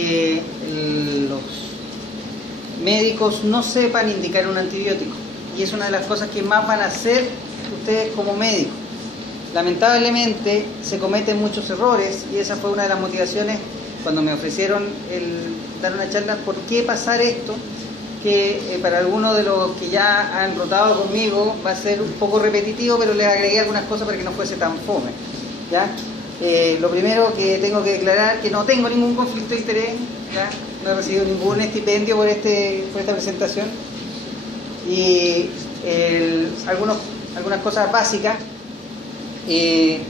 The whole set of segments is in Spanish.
que los médicos no sepan indicar un antibiótico, y es una de las cosas que más van a hacer ustedes como médicos. Lamentablemente se cometen muchos errores, y esa fue una de las motivaciones cuando me ofrecieron dar una charla. ¿Por qué pasar esto? Que para algunos de los que ya han rotado conmigo va a ser un poco repetitivo, pero les agregué algunas cosas para que no fuese tan fome, ¿ya? Lo primero que tengo que declarar, que no tengo ningún conflicto de interés, ¿ya? No he recibido ningún estipendio por esta presentación. Y algunas cosas básicas. El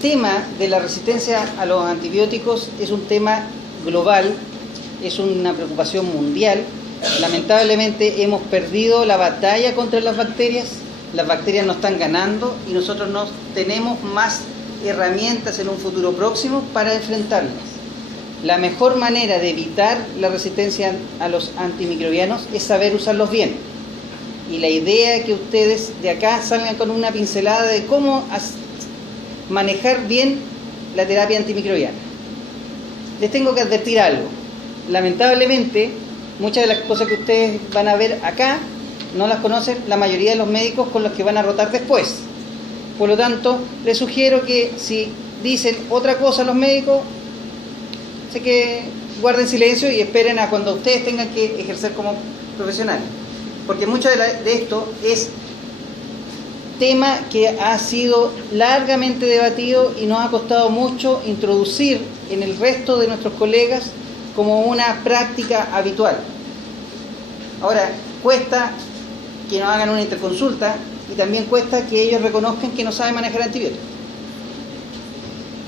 tema de la resistencia a los antibióticos es un tema global, es una preocupación mundial. Lamentablemente hemos perdido la batalla contra las bacterias nos están ganando, y nosotros no tenemos más herramientas en un futuro próximo para enfrentarlas. La mejor manera de evitar la resistencia a los antimicrobianos es saber usarlos bien. Y la idea es que ustedes de acá salgan con una pincelada de cómo manejar bien la terapia antimicrobiana. Les tengo que advertir algo. Lamentablemente, muchas de las cosas que ustedes van a ver acá no las conocen la mayoría de los médicos con los que van a rotar después. Por lo tanto, les sugiero que si dicen otra cosa los médicos, sé que guarden silencio y esperen a cuando ustedes tengan que ejercer como profesionales. Porque mucho de esto es tema que ha sido largamente debatido y nos ha costado mucho introducir en el resto de nuestros colegas como una práctica habitual. Ahora, cuesta que nos hagan una interconsulta, y también cuesta que ellos reconozcan que no saben manejar antibióticos.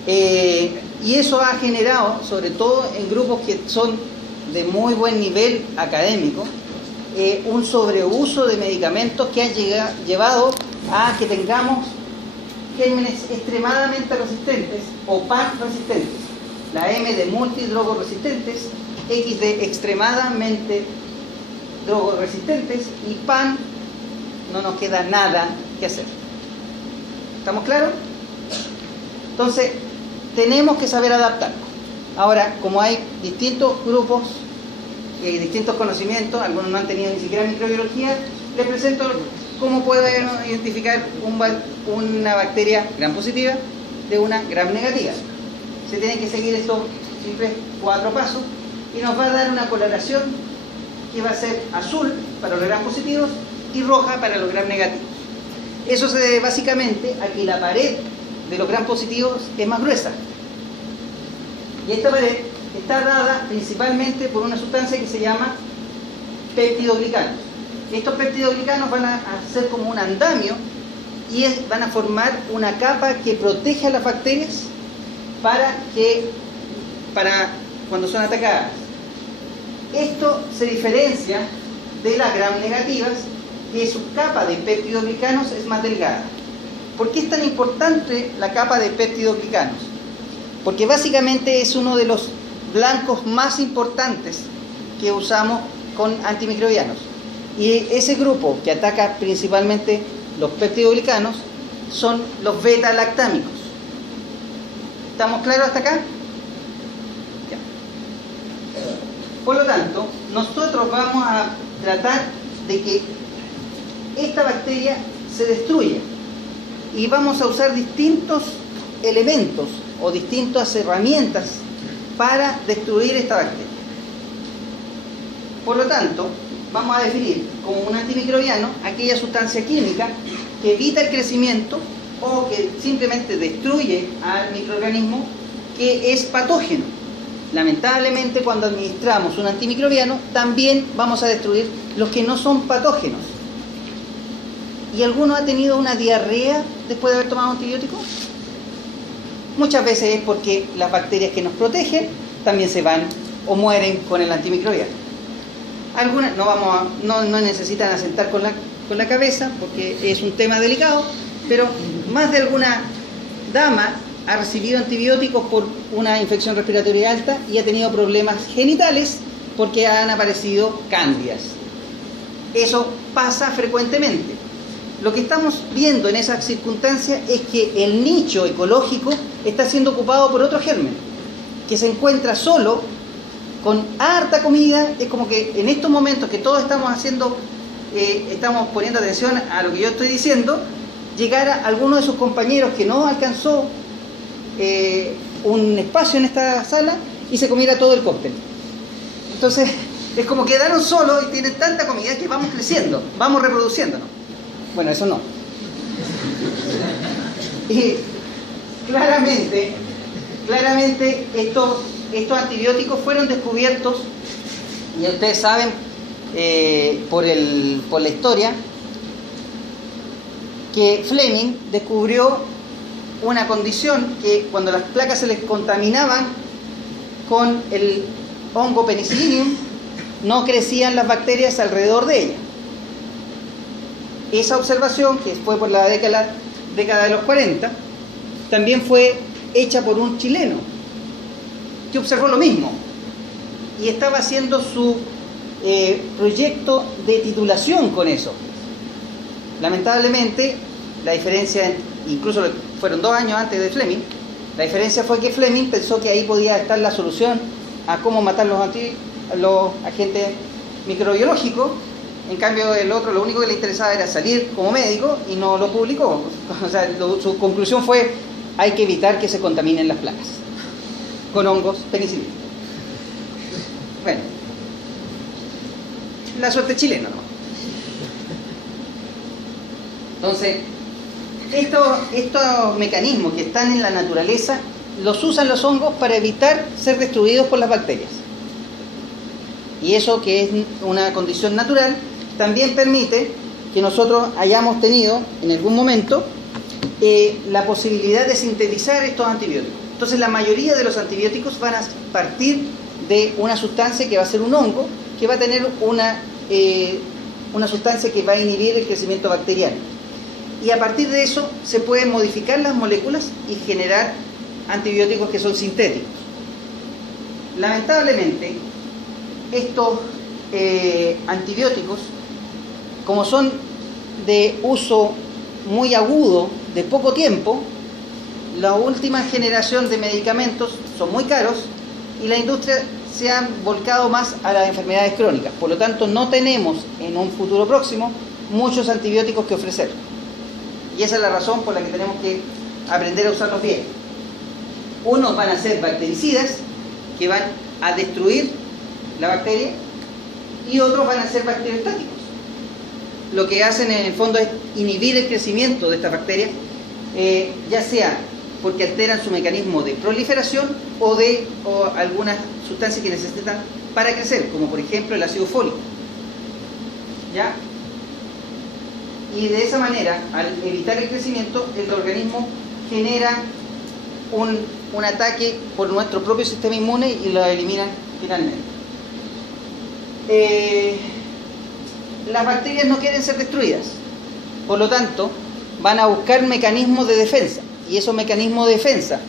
Y eso ha generado, sobre todo en grupos que son de muy buen nivel académico, un sobreuso de medicamentos que ha llevado a que tengamos gérmenes extremadamente resistentes o PAN resistentes. La M de multidrogoresistentes, X de extremadamente drogoresistentes, y PAN no nos queda nada que hacer. ¿Estamos claros? Entonces, tenemos que saber adaptarnos. Ahora, como hay distintos grupos, distintos conocimientos, algunos no han tenido ni siquiera microbiología, les presento cómo pueden identificar una bacteria gram positiva de una gram negativa. Se tienen que seguir estos simples 4 pasos, y nos va a dar una coloración que va a ser azul para los gram positivos y roja para los gram negativos. Eso se debe básicamente a que la pared de los gram positivos es más gruesa, y esta pared está dada principalmente por una sustancia que se llama peptidoglicanos. Estos peptidoglicanos van a ser como un andamio y van a formar una capa que protege a las bacterias para cuando son atacadas. Esto se diferencia de las gram negativas, que su capa de peptidoglicanos es más delgada. ¿Por qué es tan importante la capa de peptidoglicanos? Porque básicamente es uno de los blancos más importantes que usamos con antimicrobianos. Y ese grupo que ataca principalmente los peptidoglicanos son los beta-lactámicos. ¿Estamos claros hasta acá? Ya. Por lo tanto, nosotros vamos a tratar de que esta bacteria se destruya, y vamos a usar distintos elementos o distintas herramientas para destruir esta bacteria. Por lo tanto, vamos a definir como un antimicrobiano aquella sustancia química que evita el crecimiento o que simplemente destruye al microorganismo que es patógeno. Lamentablemente, cuando administramos un antimicrobiano, también vamos a destruir los que no son patógenos. ¿Y alguno ha tenido una diarrea después de haber tomado antibióticos? Muchas veces es porque las bacterias que nos protegen también se van o mueren con el antimicrobiano. Algunas no necesitan asentar con la cabeza porque es un tema delicado, pero más de alguna dama ha recibido antibióticos por una infección respiratoria alta y ha tenido problemas genitales porque han aparecido cándidas. Eso pasa frecuentemente. Lo que estamos viendo en esas circunstancias es que el nicho ecológico está siendo ocupado por otro germen. que se encuentra solo, con harta comida. Es como que en estos momentos que todos estamos haciendo, estamos poniendo atención a lo que yo estoy diciendo, llegara alguno de sus compañeros que no alcanzó un espacio en esta sala y se comiera todo el cóctel. Entonces, es como quedaron solos y tienen tanta comida que vamos creciendo, vamos reproduciéndonos. Bueno, eso no. Y claramente estos antibióticos fueron descubiertos, y ustedes saben por la historia, que Fleming descubrió una condición que cuando las placas se les contaminaban con el hongo Penicillium, no crecían las bacterias alrededor de ella. Esa observación, que fue por la década de los 40, también fue hecha por un chileno que observó lo mismo y estaba haciendo su proyecto de titulación con eso. Lamentablemente, la diferencia, incluso fueron 2 años antes de Fleming, la diferencia fue que Fleming pensó que ahí podía estar la solución a cómo matar los agentes microbiológicos. En cambio, el otro lo único que le interesaba era salir como médico y no lo publicó. O sea, su conclusión fue: hay que evitar que se contaminen las placas con hongos penicillium. Bueno, la suerte chilena, ¿no? Entonces, estos mecanismos que están en la naturaleza los usan los hongos para evitar ser destruidos por las bacterias. Y eso, que es una condición natural, también permite que nosotros hayamos tenido en algún momento la posibilidad de sintetizar estos antibióticos. Entonces, la mayoría de los antibióticos van a partir de una sustancia que va a ser un hongo, que va a tener una sustancia que va a inhibir el crecimiento bacteriano. Y a partir de eso se pueden modificar las moléculas y generar antibióticos que son sintéticos. Lamentablemente, estos antibióticos, como son de uso muy agudo, de poco tiempo, la última generación de medicamentos son muy caros y la industria se ha volcado más a las enfermedades crónicas. Por lo tanto, no tenemos en un futuro próximo muchos antibióticos que ofrecer. Y esa es la razón por la que tenemos que aprender a usarlos bien. Unos van a ser bactericidas, que van a destruir la bacteria, y otros van a ser bacteriostáticos. Lo que hacen en el fondo es inhibir el crecimiento de estas bacterias, ya sea porque alteran su mecanismo de proliferación o algunas sustancias que necesitan para crecer, como por ejemplo el ácido fólico. ¿Ya? Y de esa manera, al evitar el crecimiento, el organismo genera un ataque por nuestro propio sistema inmune y lo eliminan finalmente. Las bacterias no quieren ser destruidas, por lo tanto van a buscar mecanismos de defensa, y esos mecanismos de defensa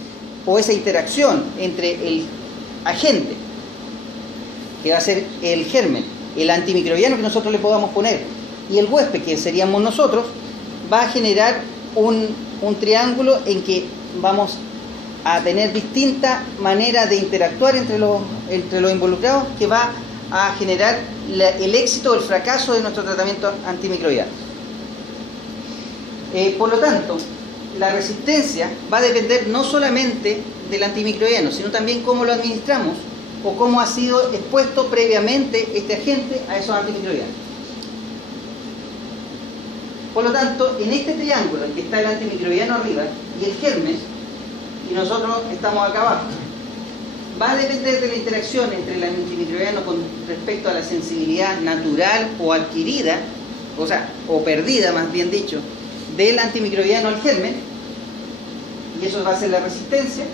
o esa interacción entre el agente, que va a ser el germen, el antimicrobiano que nosotros le podamos poner, y el huésped, que seríamos nosotros, va a generar un triángulo en que vamos a tener distintas maneras de interactuar entre los involucrados, que va a generar el éxito o el fracaso de nuestro tratamiento antimicrobiano. Por lo tanto, la resistencia va a depender no solamente del antimicrobiano, sino también cómo lo administramos o cómo ha sido expuesto previamente este agente a esos antimicrobianos. Por lo tanto, en este triángulo en que está el antimicrobiano arriba y el germen, y nosotros estamos acá abajo, va a depender de la interacción entre el antimicrobiano con respecto a la sensibilidad natural o adquirida, o perdida más bien dicho, del antimicrobiano al germen, y eso va a ser la resistencia,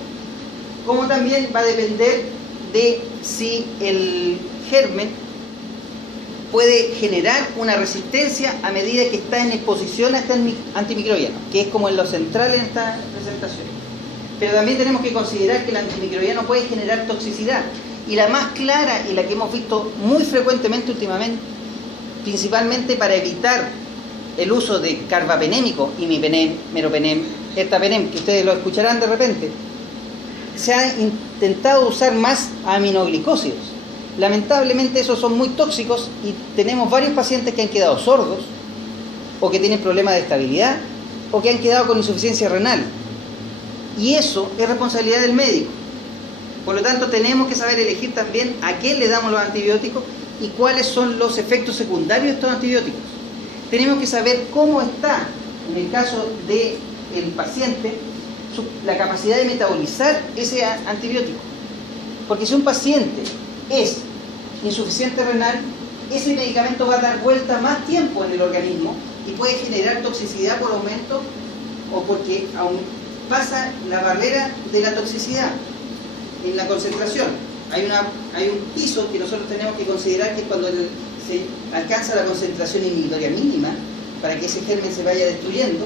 como también va a depender de si el germen puede generar una resistencia a medida que está en exposición a este antimicrobiano, que es como en lo central en esta presentación. Pero también tenemos que considerar que el antimicrobiano puede generar toxicidad, y la más clara y la que hemos visto muy frecuentemente últimamente, principalmente para evitar el uso de carbapenémicos, imipenem, meropenem, ertapenem, que ustedes lo escucharán de repente, se ha intentado usar más aminoglicósidos. Lamentablemente esos son muy tóxicos y tenemos varios pacientes que han quedado sordos o que tienen problemas de estabilidad o que han quedado con insuficiencia renal. Y eso es responsabilidad del médico. Por lo tanto, tenemos que saber elegir también a quién le damos los antibióticos y cuáles son los efectos secundarios de estos antibióticos. Tenemos que saber cómo está, en el caso del paciente, la capacidad de metabolizar ese antibiótico. Porque si un paciente es insuficiente renal, ese medicamento va a dar vuelta más tiempo en el organismo y puede generar toxicidad por aumento o porque pasa la barrera de la toxicidad en la concentración. Hay un piso que nosotros tenemos que considerar, que es cuando se alcanza la concentración inhibitoria mínima para que ese germen se vaya destruyendo,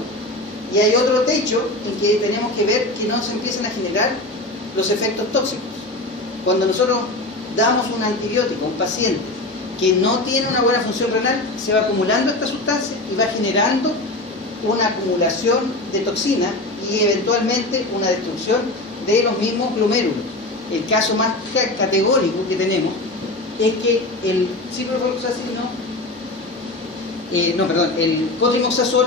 y hay otro techo en que tenemos que ver que no se empiecen a generar los efectos tóxicos. Cuando nosotros damos un antibiótico a un paciente que no tiene una buena función renal, se va acumulando esta sustancia y va generando una acumulación de toxina y eventualmente una destrucción de los mismos glomérulos. El caso más categórico que tenemos es que el el cotrimoxazol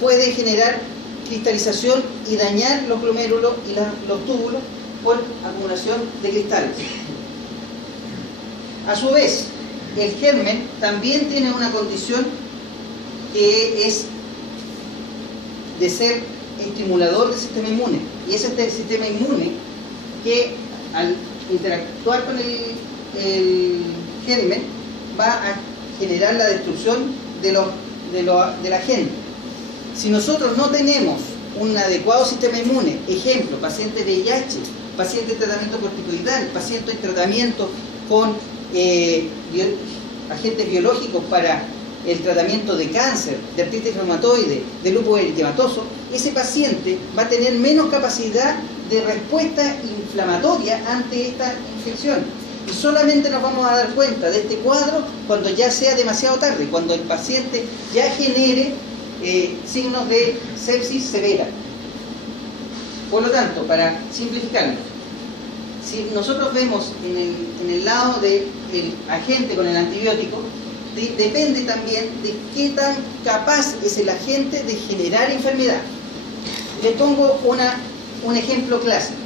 puede generar cristalización y dañar los glomérulos y los túbulos por acumulación de cristales. A su vez, el germen también tiene una condición que es de ser estimulador del sistema inmune, y es este sistema inmune que al interactuar con el germen va a generar la destrucción de la gente. Si nosotros no tenemos un adecuado sistema inmune, ejemplo, paciente VIH, paciente en tratamiento corticoidal, paciente en tratamiento con agentes biológicos para el tratamiento de cáncer, de artritis reumatoide, de lupus eritematoso, ese paciente va a tener menos capacidad de respuesta inflamatoria ante esta infección. Y solamente nos vamos a dar cuenta de este cuadro cuando ya sea demasiado tarde, cuando el paciente ya genere signos de sepsis severa. Por lo tanto, para simplificarlo, si nosotros vemos en el lado del agente con el antibiótico, depende también de qué tan capaz es el agente de generar enfermedad. Les pongo un ejemplo clásico.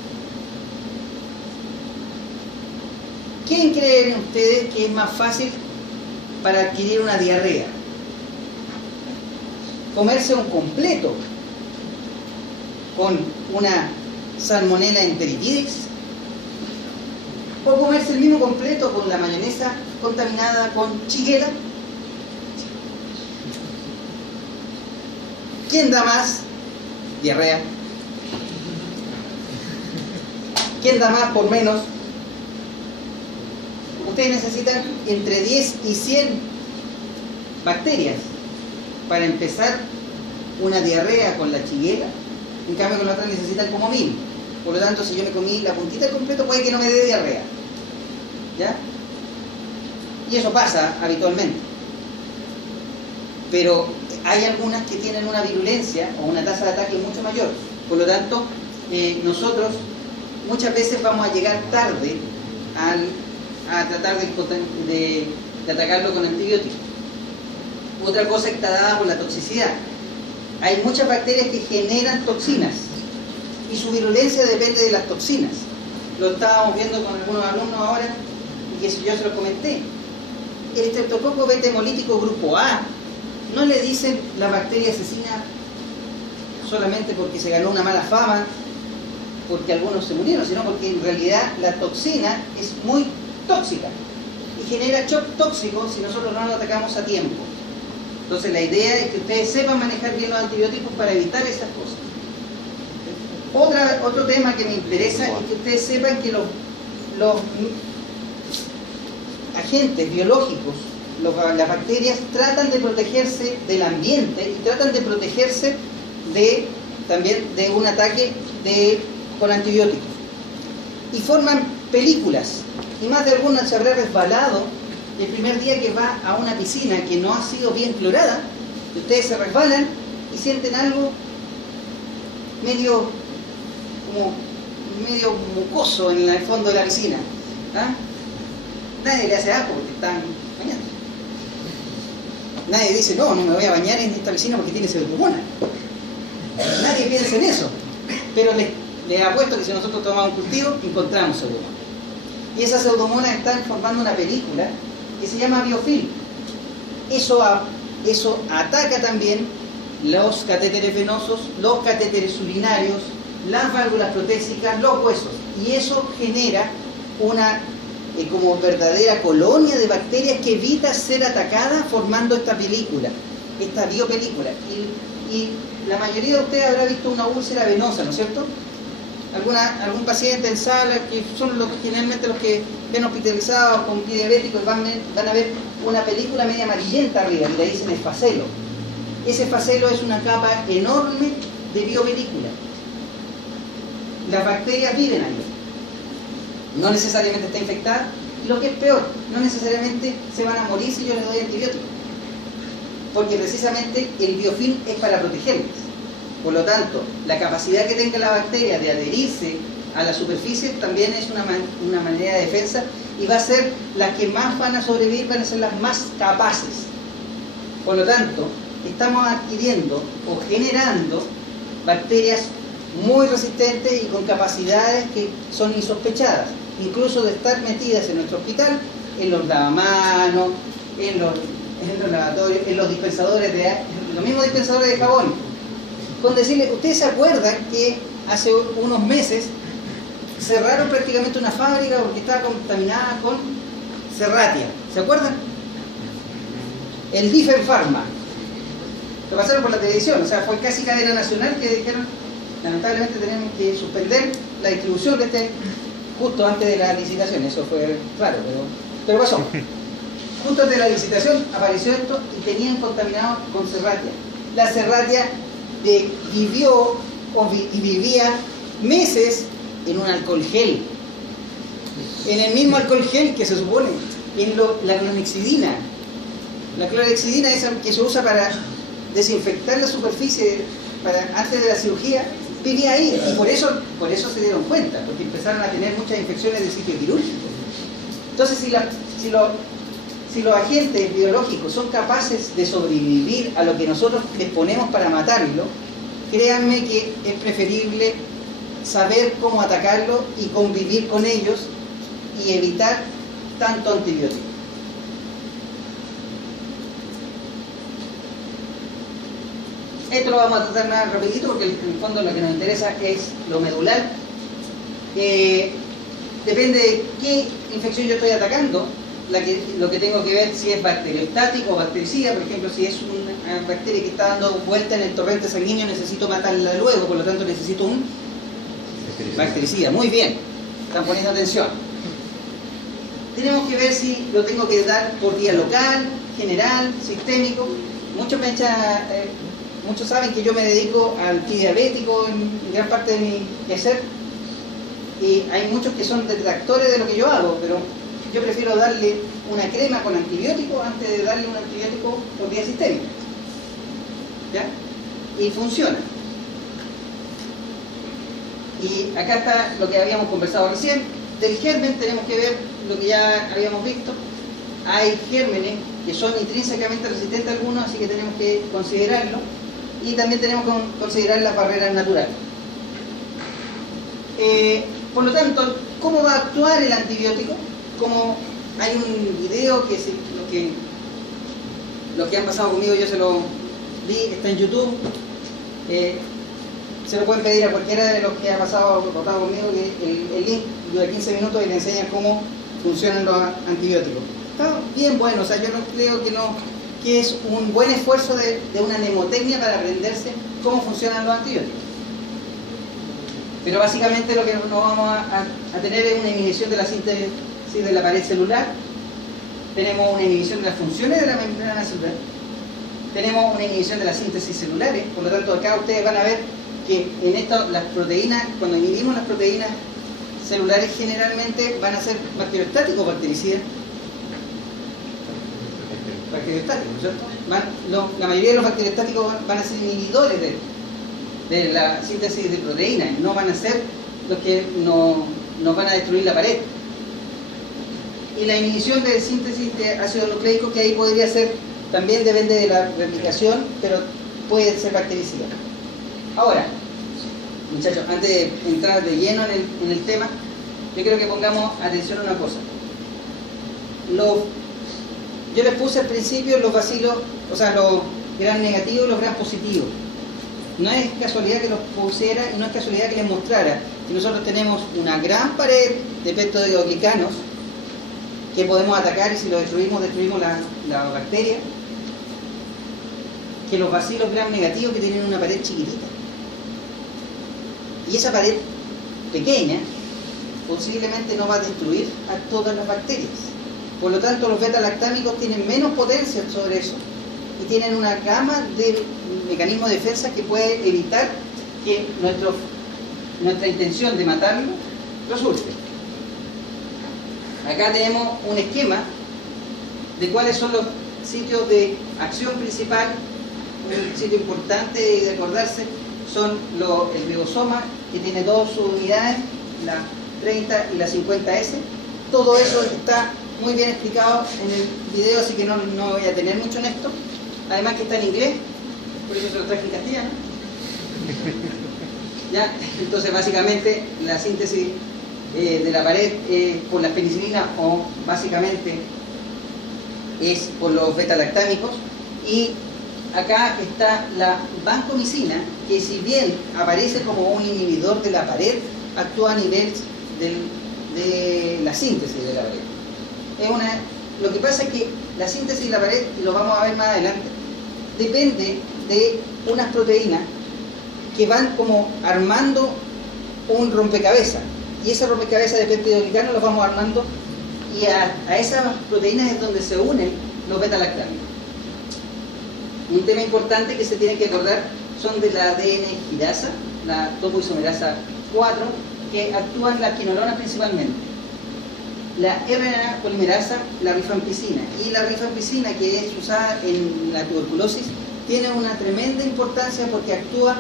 ¿Quién creen ustedes que es más fácil para adquirir una diarrea? ¿Comerse un completo con una Salmonella enteritidis? ¿O comerse el mismo completo con la mayonesa contaminada con Shigella? ¿Quién da más diarrea? ¿Quién da más por menos? Ustedes necesitan entre 10 y 100 bacterias para empezar una diarrea con la Shigella. En cambio con la otra necesitan como 1000. Por lo tanto, si yo me comí la puntita del completo, puede que no me dé diarrea. ¿Ya? Y eso pasa habitualmente. Pero hay algunas que tienen una virulencia o una tasa de ataque mucho mayor. Por lo tanto, nosotros muchas veces vamos a llegar tarde a tratar de atacarlo con antibióticos. Otra cosa que está dada por la toxicidad. Hay muchas bacterias que generan toxinas y su virulencia depende de las toxinas. Lo estábamos viendo con algunos alumnos ahora y que yo se los comenté. El estreptococo beta hemolítico grupo A no le dicen la bacteria asesina solamente porque se ganó una mala fama, porque algunos se murieron, sino porque en realidad la toxina es muy tóxica y genera shock tóxico si nosotros no lo atacamos a tiempo. Entonces la idea es que ustedes sepan manejar bien los antibióticos para evitar estas cosas. Otro tema que me interesa es que ustedes sepan que los agentes biológicos, las bacterias, tratan de protegerse del ambiente y tratan de protegerse también de un ataque con antibióticos. Y forman películas. Y más de alguna se habrá resbalado el primer día que va a una piscina que no ha sido bien clorada, y ustedes se resbalan y sienten algo medio mucoso en el fondo de la piscina. ¿Ah? Nadie le hace asco porque están bañando. Nadie dice, no me voy a bañar en esta piscina porque tiene pseudomonas. Nadie piensa en eso. Pero les apuesto que si nosotros tomamos un cultivo, encontramos pseudomonas. Y esas pseudomonas están formando una película que se llama biofilm. Eso ataca también los catéteres venosos, los catéteres urinarios, las válvulas protésicas, los huesos. Y eso genera una como verdadera colonia de bacterias que evita ser atacada formando esta película, esta biopelícula. Y la mayoría de ustedes habrá visto una úlcera venosa, ¿no es cierto? Algún paciente en sala, que son generalmente los que ven hospitalizados con pie diabético, y van a ver una película media amarillenta arriba, y le dicen esfacelo. Ese esfacelo es una capa enorme de biopelícula. Las bacterias viven ahí. No necesariamente está infectada, y lo que es peor, no necesariamente se van a morir si yo les doy antibióticos, porque precisamente el biofilm es para protegerlas. Por lo tanto, la capacidad que tenga la bacteria de adherirse a la superficie también es una manera de defensa, y va a ser las que más van a sobrevivir, van a ser las más capaces. Por lo tanto, estamos adquiriendo o generando bacterias muy resistentes y con capacidades que son insospechadas, incluso de estar metidas en nuestro hospital, en los lavamanos, en los lavatorios, en los dispensadores los mismos dispensadores de jabón. Con decirle, ¿ustedes se acuerdan que hace unos meses cerraron prácticamente una fábrica porque estaba contaminada con Serratia? ¿Se acuerdan? El Difenfarma. Lo pasaron por la televisión, o sea, fue casi cadena nacional, que dijeron, lamentablemente tenemos que suspender la distribución justo antes de la licitación. Eso fue raro, pero pasó. Justo antes de la licitación apareció esto y tenían contaminado con Serratia. La Serratia vivió y vivía meses en un alcohol gel. En el mismo alcohol gel que se supone, en la clorexidina. La clorexidina esa que se usa para desinfectar la superficie antes de la cirugía, vivía ahí, y por eso se dieron cuenta, porque empezaron a tener muchas infecciones del sitio quirúrgico. Entonces, si los agentes biológicos son capaces de sobrevivir a lo que nosotros les ponemos para matarlo, créanme que es preferible saber cómo atacarlo y convivir con ellos y evitar tanto antibiótico. Esto lo vamos a tratar más rapidito porque en el fondo lo que nos interesa es lo medular. Depende de qué infección yo estoy atacando, lo que tengo que ver si es bacteriostático o bactericida. Por ejemplo, si es una bacteria que está dando vuelta en el torrente sanguíneo, necesito matarla luego, por lo tanto necesito un bactericida. Muy bien, están poniendo atención. Tenemos que ver si lo tengo que dar por vía local, general, sistémico. Muchos saben que yo me dedico al pie diabético en gran parte de mi quehacer, y hay muchos que son detractores de lo que yo hago, pero yo prefiero darle una crema con antibiótico antes de darle un antibiótico por vía sistémica. ¿Ya? Y funciona. Y acá está lo que habíamos conversado recién. Del germen tenemos que ver lo que ya habíamos visto. Hay gérmenes que son intrínsecamente resistentes a algunos, así que tenemos que considerarlo. Y también tenemos que considerar las barreras naturales. Por lo tanto, ¿cómo va a actuar el antibiótico? Como hay un video que los que han pasado conmigo, yo se lo vi, está en YouTube. Se lo pueden pedir a cualquiera de los que ha pasado conmigo, que el link dura 15 minutos y le enseña cómo funcionan los antibióticos. Está bien bueno, o sea, yo no creo que es un buen esfuerzo de una mnemotecnia para aprenderse cómo funcionan los antibióticos. Pero básicamente lo que nos vamos a tener es una inhibición de la síntesis de la pared celular, tenemos una inhibición de las funciones de la membrana celular, tenemos una inhibición de las síntesis celulares. Por lo tanto, acá ustedes van a ver que en esto las proteínas, cuando inhibimos las proteínas celulares, generalmente van a ser bacteriostáticos o bactericidas. Bacteriostáticos, ¿no es cierto? La mayoría de los bacteriostáticos van a ser inhibidores de la síntesis de proteínas, no van a ser los que nos van a destruir la pared. Y la inhibición de síntesis de ácido nucleico, que ahí podría ser, también depende de la replicación, pero puede ser bactericida. Ahora, muchachos, antes de entrar de lleno en el tema, yo quiero que pongamos atención a una cosa. Yo les puse al principio los bacilos, o sea, los gram negativos y los gram positivos. No es casualidad que los pusiera y no es casualidad que les mostrara que nosotros tenemos una gran pared de peptidoglicanos que podemos atacar, y si lo destruimos la bacteria, que los bacilos gram negativos que tienen una pared chiquitita. Y esa pared pequeña posiblemente no va a destruir a todas las bacterias. Por lo tanto, los beta-lactámicos tienen menos potencia sobre eso y tienen una gama de mecanismos de defensa que puede evitar que nuestra intención de matarlo resulte. Acá tenemos un esquema de cuáles son los sitios de acción principal. Un sitio importante de acordarse son el ribosoma, que tiene dos unidades, la 30 y la 50S. Todo eso está muy bien explicado en el video, así que no voy a tener mucho en esto. Además que está en inglés, por eso se lo traje en castellano. ¿Ya? Entonces básicamente la síntesis de la pared por la penicilina, o básicamente es por los beta-lactámicos. Y acá está la vancomicina, que si bien aparece como un inhibidor de la pared, actúa a nivel de la síntesis de la pared. Lo que pasa es que la síntesis de la pared, y lo vamos a ver más adelante, depende de unas proteínas que van como armando un rompecabezas. Y ese rompecabezas de peptidoglicanos los vamos armando, y a esas proteínas es donde se unen los beta-lactámicos. Un tema importante que se tiene que acordar son de la ADN girasa, la topoisomerasa 4, que actúan las quinolonas principalmente. La RNA polimerasa, la rifampicina. Y la rifampicina, que es usada en la tuberculosis, tiene una tremenda importancia porque actúa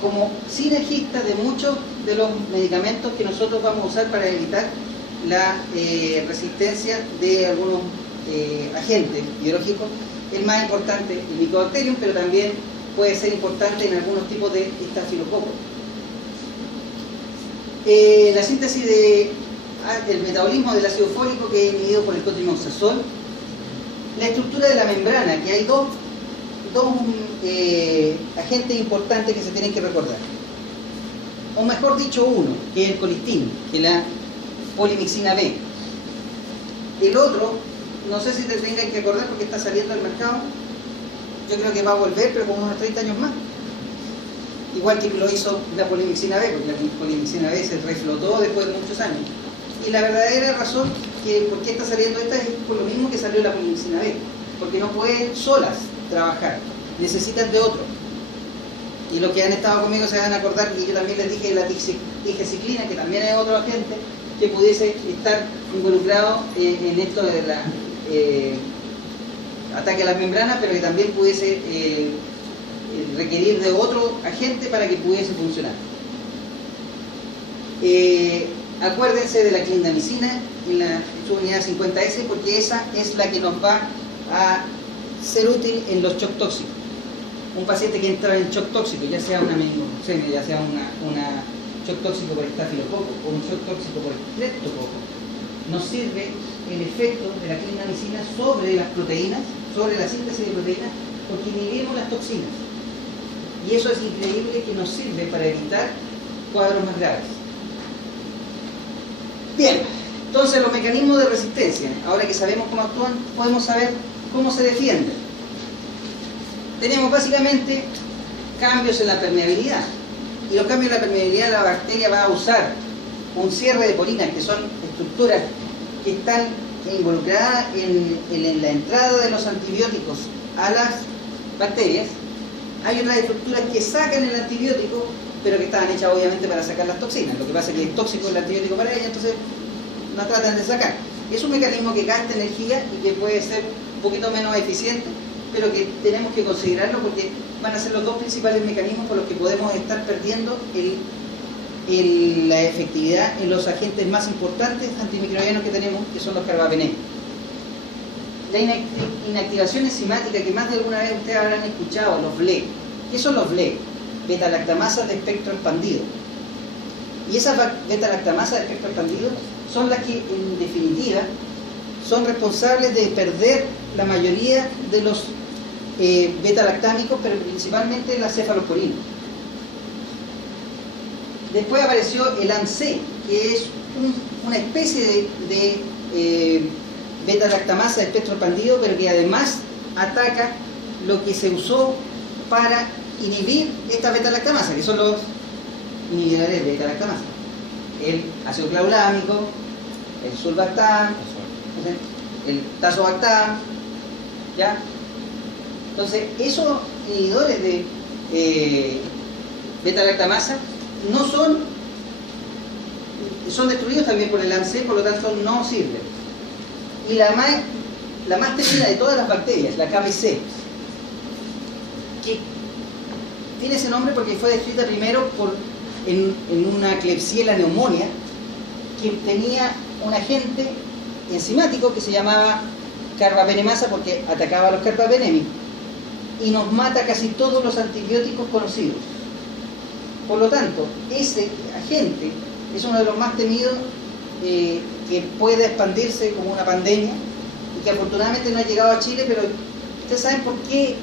como sinergista de muchos de los medicamentos que nosotros vamos a usar para evitar la resistencia de algunos agentes biológicos. El más importante, el Mycobacterium, pero también puede ser importante en algunos tipos de estafilococos. La síntesis del metabolismo del ácido fólico, que es inhibido por el cotrimoxazol. La estructura de la membrana, que hay dos agentes importantes que se tienen que recordar. O mejor dicho, uno, que es el colistin, que es la polimixina B. El otro, no sé si te tengan que acordar porque está saliendo al mercado. Yo creo que va a volver, pero con unos 30 años más. Igual que lo hizo la polimixina B, porque la polimixina B se reflotó después de muchos años. Y la verdadera razón por qué está saliendo esta es por lo mismo que salió la polimixina B, porque no pueden solas trabajar, necesitan de otro. Y los que han estado conmigo se van a acordar que yo también les dije la digeciclina, que también es otro agente que pudiese estar involucrado en esto de la ataque a las membranas, pero que también pudiese requerir de otro agente para que pudiese funcionar. Acuérdense de la clindamicina en la subunidad 50S, porque esa es la que nos va a ser útil en los shock tóxicos. Un paciente que entra en shock tóxico, ya sea una meningocemia, ya sea una shock tóxico por estafilococo o un shock tóxico por streptococo, nos sirve el efecto de la clindamicina sobre las proteínas, sobre la síntesis de proteínas, porque inhibimos las toxinas. Y eso es increíble, que nos sirve para evitar cuadros más graves. Bien, entonces los mecanismos de resistencia, ahora que sabemos cómo actúan, podemos saber cómo se defienden. Tenemos básicamente cambios en la permeabilidad, y los cambios en la permeabilidad, la bacteria va a usar un cierre de polinas, que son estructuras que están involucradas en la entrada de los antibióticos a las bacterias. Hay otras estructuras que sacan el antibiótico, pero que estaban hechas obviamente para sacar las toxinas. Lo que pasa es que es tóxico el antibiótico para ellas, entonces la tratan de sacar. Es un mecanismo que gasta energía y que puede ser un poquito menos eficiente, pero que tenemos que considerarlo porque van a ser los dos principales mecanismos por los que podemos estar perdiendo la efectividad en los agentes más importantes antimicrobianos que tenemos, que son los carbapenemas. La inactivación enzimática que más de alguna vez ustedes habrán escuchado, los BLE. ¿Qué son los BLE? Beta-lactamasas de espectro expandido. Y esas beta-lactamasas de espectro expandido son las que, en definitiva, son responsables de perder la mayoría de los beta-lactámicos, pero principalmente la cefalosporina. Después apareció el ANC, que es una especie de beta-lactamasa de espectro expandido, pero que además ataca lo que se usó para inhibir esta beta-lactamasa, que son los inhibidores de beta-lactamasa. El ácido clavulámico, el sulbactam, el tazobactam, ¿ya? Entonces, esos inhibidores de beta-lactamasa no son destruidos también por el ANC, por lo tanto no sirven. Y la más temida de todas las bacterias, la KBC, que tiene ese nombre porque fue descrita primero en una Klebsiella pneumonia, que tenía un agente enzimático que se llamaba carbapenemasa porque atacaba a los carbapenémicos y nos mata casi todos los antibióticos conocidos. Por lo tanto, ese agente es uno de los más temidos, que puede expandirse como una pandemia y que afortunadamente no ha llegado a Chile, pero ¿ustedes saben por qué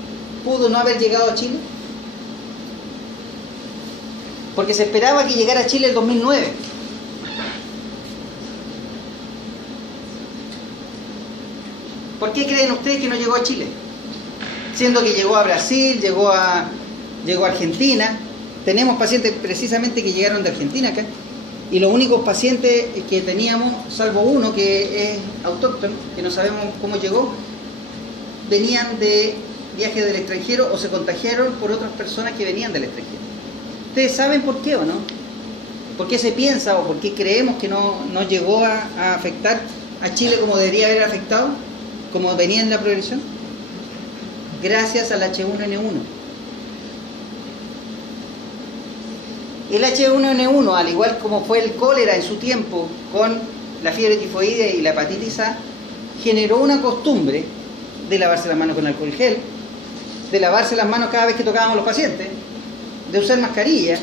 pudo no haber llegado a Chile? Porque se esperaba que llegara a Chile el 2009. ¿Por qué creen ustedes que no llegó a Chile? Siendo que llegó a Brasil, llegó a Argentina. Tenemos pacientes precisamente que llegaron de Argentina acá. Y los únicos pacientes que teníamos, salvo uno que es autóctono, que no sabemos cómo llegó, venían de viajes del extranjero o se contagiaron por otras personas que venían del extranjero. ¿Ustedes saben por qué o no? ¿Por qué se piensa o por qué creemos que no llegó a afectar a Chile como debería haber afectado, como venía en la progresión? Gracias al H1N1. El H1N1, al igual como fue el cólera en su tiempo con la fiebre tifoidea y la hepatitis A, generó una costumbre de lavarse las manos con alcohol gel, de lavarse las manos cada vez que tocábamos a los pacientes, de usar mascarilla,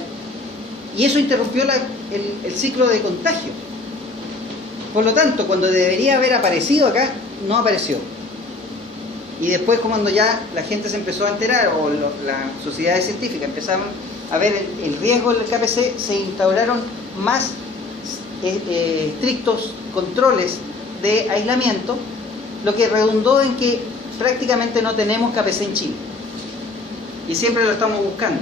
y eso interrumpió el ciclo de contagio. Por lo tanto, cuando debería haber aparecido acá, no apareció. Y después, cuando ya la gente se empezó a enterar, o las sociedades científicas empezaron a ver el riesgo del KPC, se instauraron más estrictos controles de aislamiento, lo que redundó en que prácticamente no tenemos KPC en Chile. Y siempre lo estamos buscando.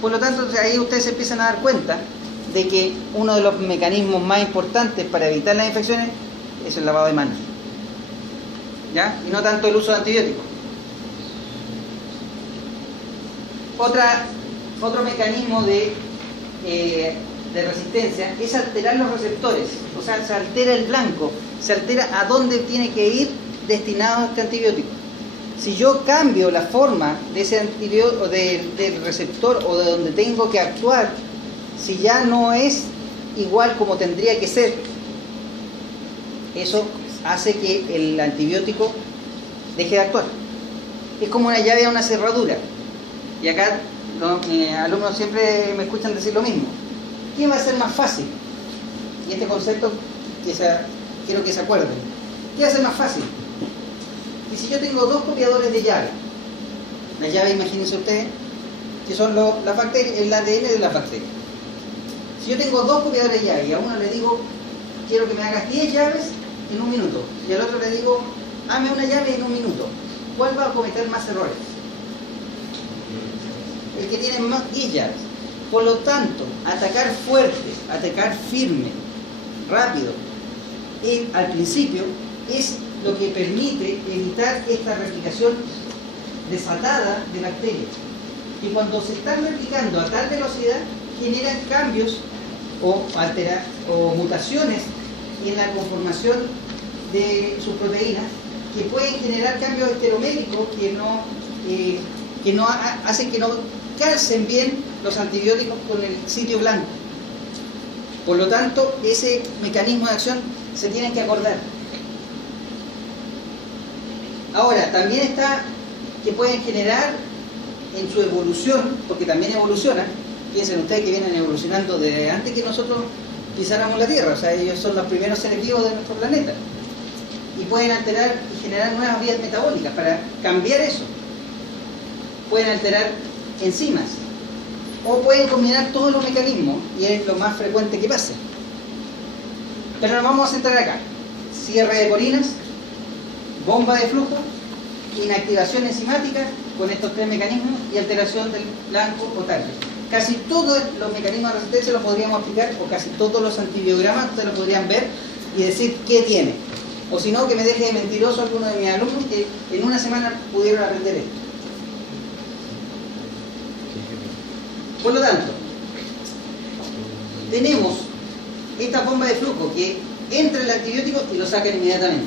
Por lo tanto, ahí ustedes se empiezan a dar cuenta de que uno de los mecanismos más importantes para evitar las infecciones es el lavado de manos, ¿ya? Y no tanto el uso de antibióticos. Otro mecanismo de resistencia es alterar los receptores, o sea, se altera el blanco, se altera a dónde tiene que ir destinado este antibiótico. Si yo cambio la forma de ese antibiótico, del receptor o de donde tengo que actuar, si ya no es igual como tendría que ser, eso hace que el antibiótico deje de actuar. Es como una llave a una cerradura. Y acá mis alumnos siempre me escuchan decir lo mismo. ¿Qué va a ser más fácil? Y este concepto quiero que se acuerden. ¿Qué va a ser más fácil? Y si yo tengo dos copiadores de llave, las llaves, imagínense ustedes, que son las bacterias, el ADN de las bacterias. Si yo tengo dos copiadores de llave y a uno le digo, quiero que me hagas 10 llaves en un minuto, y al otro le digo, hazme una llave en un minuto, ¿cuál va a cometer más errores? El que tiene más 10 llaves. Por lo tanto, atacar fuerte, atacar firme, rápido, al principio, es lo que permite evitar esta replicación desatada de bacterias. Y cuando se están replicando a tal velocidad, generan cambios o mutaciones en la conformación de sus proteínas que pueden generar cambios esterométricos que no hacen que no calcen bien los antibióticos con el sitio blanco. Por lo tanto, ese mecanismo de acción se tienen que acordar. Ahora, también está que pueden generar en su evolución, porque también evolucionan. Piensen ustedes que vienen evolucionando desde antes que nosotros pisáramos la Tierra, o sea, ellos son los primeros seres vivos de nuestro planeta. Y pueden alterar y generar nuevas vías metabólicas para cambiar eso. Pueden alterar enzimas. O pueden combinar todos los mecanismos, y es lo más frecuente que pase. Pero nos vamos a centrar acá. Cierre de porinas, bomba de flujo, inactivación enzimática con estos tres mecanismos y alteración del blanco o target. Casi todos los mecanismos de resistencia los podríamos aplicar, o casi todos los antibiogramas ustedes los podrían ver y decir qué tiene. O si no, que me deje de mentiroso alguno de mis alumnos que en una semana pudieron aprender esto. Por lo tanto, tenemos esta bomba de flujo que entra el antibiótico y lo sacan inmediatamente.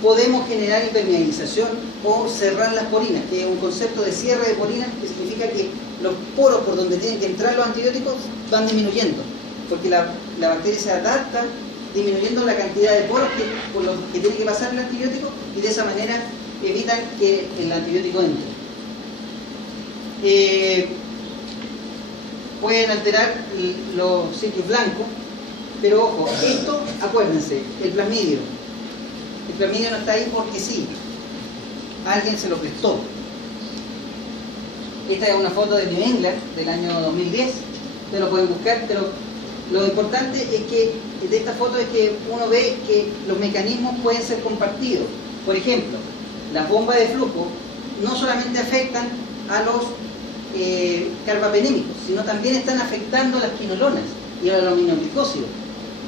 Podemos generar impermeabilización o cerrar las porinas, que es un concepto de cierre de porinas, que significa que los poros por donde tienen que entrar los antibióticos van disminuyendo, porque la bacteria se adapta disminuyendo la cantidad de poros por los que tiene que pasar el antibiótico, y de esa manera evitan que el antibiótico entre. Pueden alterar los sitios blancos, pero ojo, esto, acuérdense, el plasmidio no está ahí porque sí, alguien se lo prestó. Esta es una foto de New England del año 2010, ustedes lo pueden buscar, pero lo importante es que de esta foto es que uno ve que los mecanismos pueden ser compartidos. Por ejemplo, las bombas de flujo no solamente afectan a los carbapenémicos, sino también están afectando a las quinolonas y a los aminoglicósidos.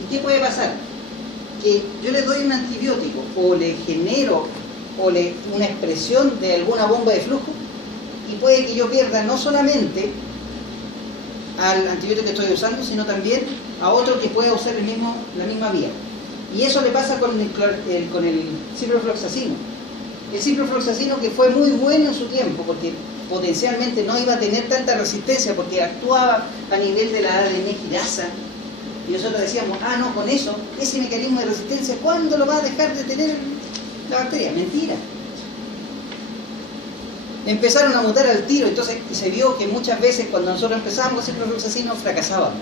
¿Y qué puede pasar? Que yo le doy un antibiótico o le genero una expresión de alguna bomba de flujo, y puede que yo pierda no solamente al antibiótico que estoy usando, sino también a otro que pueda usar la misma vía. Y eso le pasa con el ciprofloxacino. El ciprofloxacino, que fue muy bueno en su tiempo, porque potencialmente no iba a tener tanta resistencia, porque actuaba a nivel de la ADN girasa, y nosotros decíamos, ah, no, con eso, ese mecanismo de resistencia, ¿cuándo lo va a dejar de tener la bacteria? Mentira. Empezaron a mutar al tiro, entonces se vio que muchas veces cuando nosotros empezamos a hacer ciprofloxacino fracasábamos.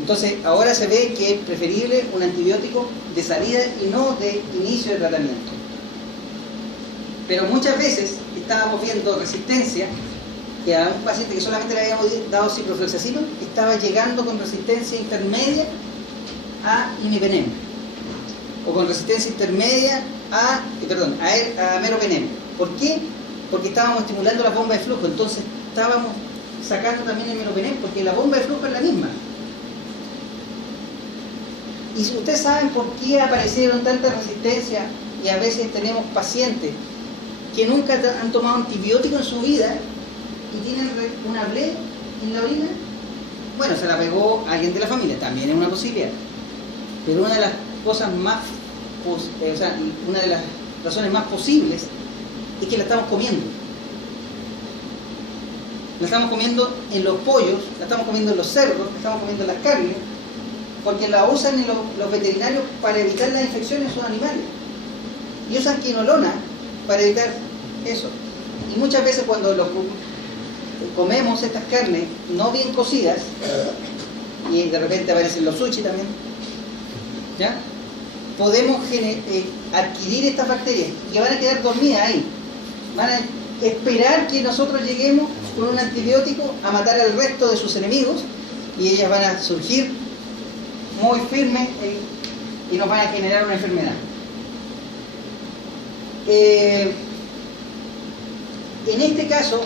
Entonces ahora se ve que es preferible un antibiótico de salida y no de inicio de tratamiento. Pero muchas veces estábamos viendo resistencia, que a un paciente que solamente le habíamos dado ciprofloxacino estaba llegando con resistencia intermedia a imipenem, o con resistencia intermedia a meropenem. ¿Por qué? Porque estábamos estimulando la bomba de flujo, entonces estábamos sacando también el meropenem, porque la bomba de flujo es la misma. Y si ustedes saben por qué aparecieron tantas resistencias, y a veces tenemos pacientes que nunca han tomado antibiótico en su vida y tienen una ble en la orina, bueno, se la pegó alguien de la familia, también es una posibilidad. Pero una de las cosas más, una de las razones más posibles es que la estamos comiendo. La estamos comiendo en los pollos, la estamos comiendo en los cerdos, la estamos comiendo en las carnes, porque la usan los veterinarios para evitar las infecciones en sus animales. Y usan quinolona para evitar eso. Y muchas veces cuando comemos estas carnes no bien cocidas, y de repente aparecen los sushi también, ¿ya? Podemos adquirir estas bacterias que van a quedar dormidas ahí. Van a esperar que nosotros lleguemos con un antibiótico a matar al resto de sus enemigos, y ellas van a surgir muy firmes y nos van a generar una enfermedad. En este caso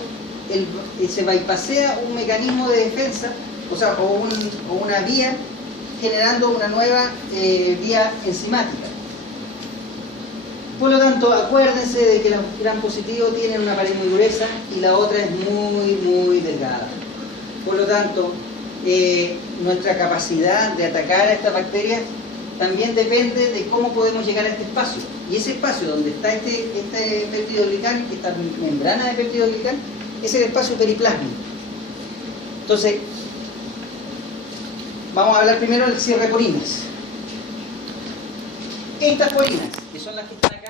se bypassea un mecanismo de defensa, o una vía, generando una nueva vía enzimática. Por lo tanto, acuérdense de que los gram positivos tienen una pared muy gruesa y la otra es muy, muy delgada. Por lo tanto, nuestra capacidad de atacar a estas bacterias también depende de cómo podemos llegar a este espacio. Y ese espacio donde está este peptidoglicán, esta membrana de peptidoglicán, es el espacio periplásmico. Entonces, vamos a hablar primero del cierre de colinas. Estas colinas, que son las que están acá